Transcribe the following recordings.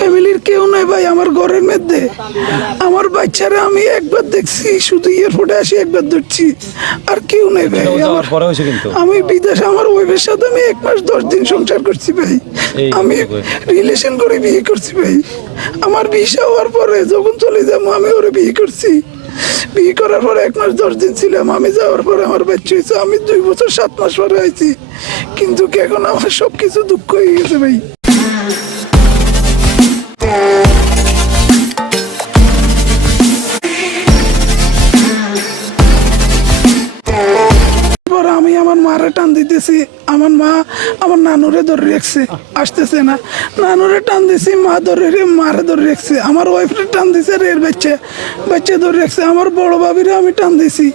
ফ্যামিলির কেউ নাই ভাই আমার ঘরের মধ্যে। আমার বাচ্চারা আমি একবার দেখছি, শুধু এয়ারপোর্টে আসি একবার ধরছি, আর কেউ নেই ভাই। আমি বিদেশে আমার ওয়াইফের সাথে আমি 1 মাস 10 দিন সংসার করছি ভাই। আমি রিলেশন করে বিয়ে করছি ভাই। আমার ভিসা হওয়ার পরে যখন চলে যাবো আমি ওরে বিয়ে করছি। বিয়ে করার পরে 1 মাস 10 দিন ছিলাম। আমি যাওয়ার পরে আমার বাচ্চা হয়েছে। আমি 2 বছর 7 মাস পরে আইছি, কিন্তু এখন আমার সবকিছু দুঃখ হয়ে গেছে ভাই। আমি আমার মারে টান দিতেছি, আমার মা আমার নানুরে ধরে রাখছে, আসতেছে না। নানুরে টান দিছি, মা ধরে মারে ধরে রাখছে। আমার ওয়াইফরে টান দিছে, এর বাচ্চা ধরে রাখছে। আমার বড় ভাবিরে আমি টান দিছি,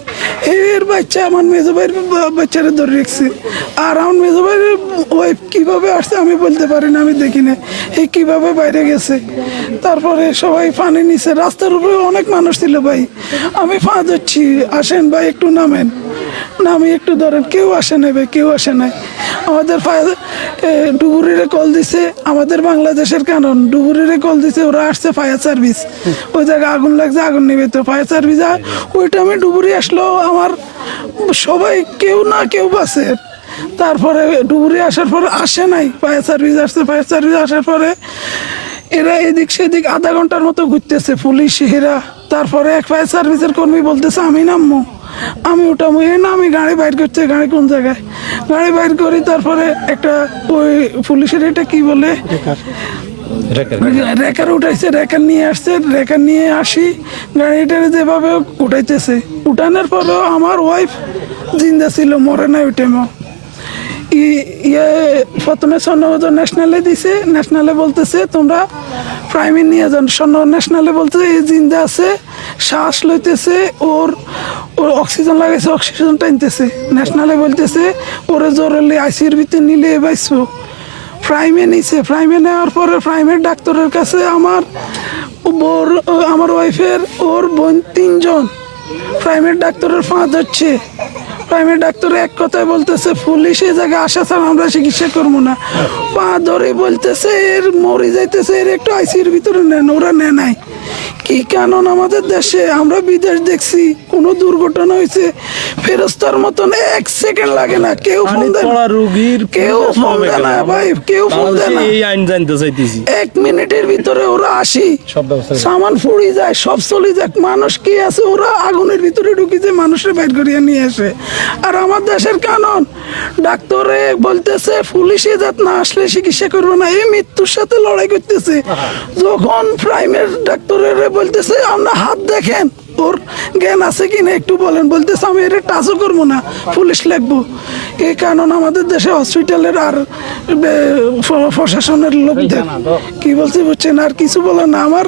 এর বাচ্চা আমার মেজো ভাইয়ের বাচ্চারে ধরে রাখছে। আর আমার মেজো ভাইয়ের ওয়াইফ কিভাবে আসছে আমি বলতে পারি না, আমি দেখি না এই কিভাবে বাইরে গেছে। তারপরে সবাই পানি নিছে, রাস্তার উপরে অনেক মানুষ ছিল ভাই। আমি ফা ধরছি, আসেন ভাই একটু নামেন, নামি একটু ধরেন। কেউ আসে নাই ভাই, কেউ আসে নাই। আমাদের ডুবুরিরে কল দিছে, আমাদের বাংলাদেশের কারণ ডুবুরিরে কল দিছে, ওরা আসছে ফায়ার সার্ভিস। ওই জায়গায় আগুন লাগছে, আগুন নিবে তো ফায়ার সার্ভিস। ওই টাইমে ডুবুরি আসলো, আমার সবাই কেউ না কেউ বাসে। তারপরে ডুবুরি আসার পরে আসে নাই, ফায়ার সার্ভিস আসছে। ফায়ার সার্ভিস আসার পরে এরা এদিক সেদিক আধা ঘন্টার মতো ঘুরতেছে, পুলিশ এরা। তারপরে এক ফায়ার সার্ভিসের কর্মী বলতেছে আমি নামবো, আমি উঠামো। না আমি গাড়ি বাইর করছি, গাড়ি কোন জায়গায়, গাড়ি বাইর করি। তারপরে একটা ওই পুলিশের এটা কি বলে রেকার উঠাইছে, রেকার নিয়ে আসছে, রেকার নিয়ে আসি গাড়িটারে যেভাবে উঠাইতেছে। উঠানোর পরেও আমার ওয়াইফ জিন্দা ছিল, মরে নাই ওই টাইমও। প্রথমে স্বর্ণপদক ন্যাশনালে দিছে, ন্যাশনালে বলতেছে তোমরা প্রাইমে নিয়ে যান। ন্যাশনালে বলতেছে এই জিন্দা আছে, শ্বাস লইতেছে, ওর অক্সিজেন লাগাইছে, অক্সিজেন টানতেছে। ন্যাশনালে বলতেছে ওরে জরুরি আইসিউর ভিতরে নিলে বাইসবো। প্রাইমে নিছে, প্রাইমে নেওয়ার পরে প্রাইমের ডাক্তারের কাছে আমার ওয়াইফের ওর বোন 3 জন প্রাইমের ডাক্তারের ফাঁদ হচ্ছে। প্রাইমের ডাক্তার এক কথায় বলতেছে পুলিশ এই জায়গায় আসা ছাড়া আমরা চিকিৎসা করবো না। পা ধরে বলতেছে এর মরে যাইতেছে, এর একটু আইসিউর ভিতরে নেন। ওরা নেয় নাই। কি কারণ আমাদের দেশে আমরা বিদেশ দেখছি, কোনো দুর্ঘটনা হয়েছে ফেরস্তার মতন 1 সেকেন্ড লাগে না। কেউ ফোন দেয় না, কেউ ফোন দেয় না ভাই, কেউ ফোন দেয় না। 1 মিনিটের ভিতরে ওরা আসি, সামান ফুড়ি যায়, সব চলে যাক। মানুষ কি আছে, ওরা আগুনের ভিতরে ঢুকিছে, মানুষের বাইর করিয়ে নিয়ে আসে। আর আমার দেশের কারণ ডাক্তারে বলতেছে পুলিশে যাত না আসলে চিকিৎসা করবো না, এই মৃত্যুর সাথে লড়াই করতেছে। যখন প্রাইমের ডাক্তারের বলতেছে আপনার হাত দেখেন, ওর জ্ঞান আছে কিনা একটু বলেন, বলতেছে আমি এটা টাচও করবো না, পুলিশ লাগবো। এই কারণ আমাদের দেশে হসপিটালের আর প্রশাসনের লোকদের কি বলছে বুঝছেন, আর কিছু বলে না। আমার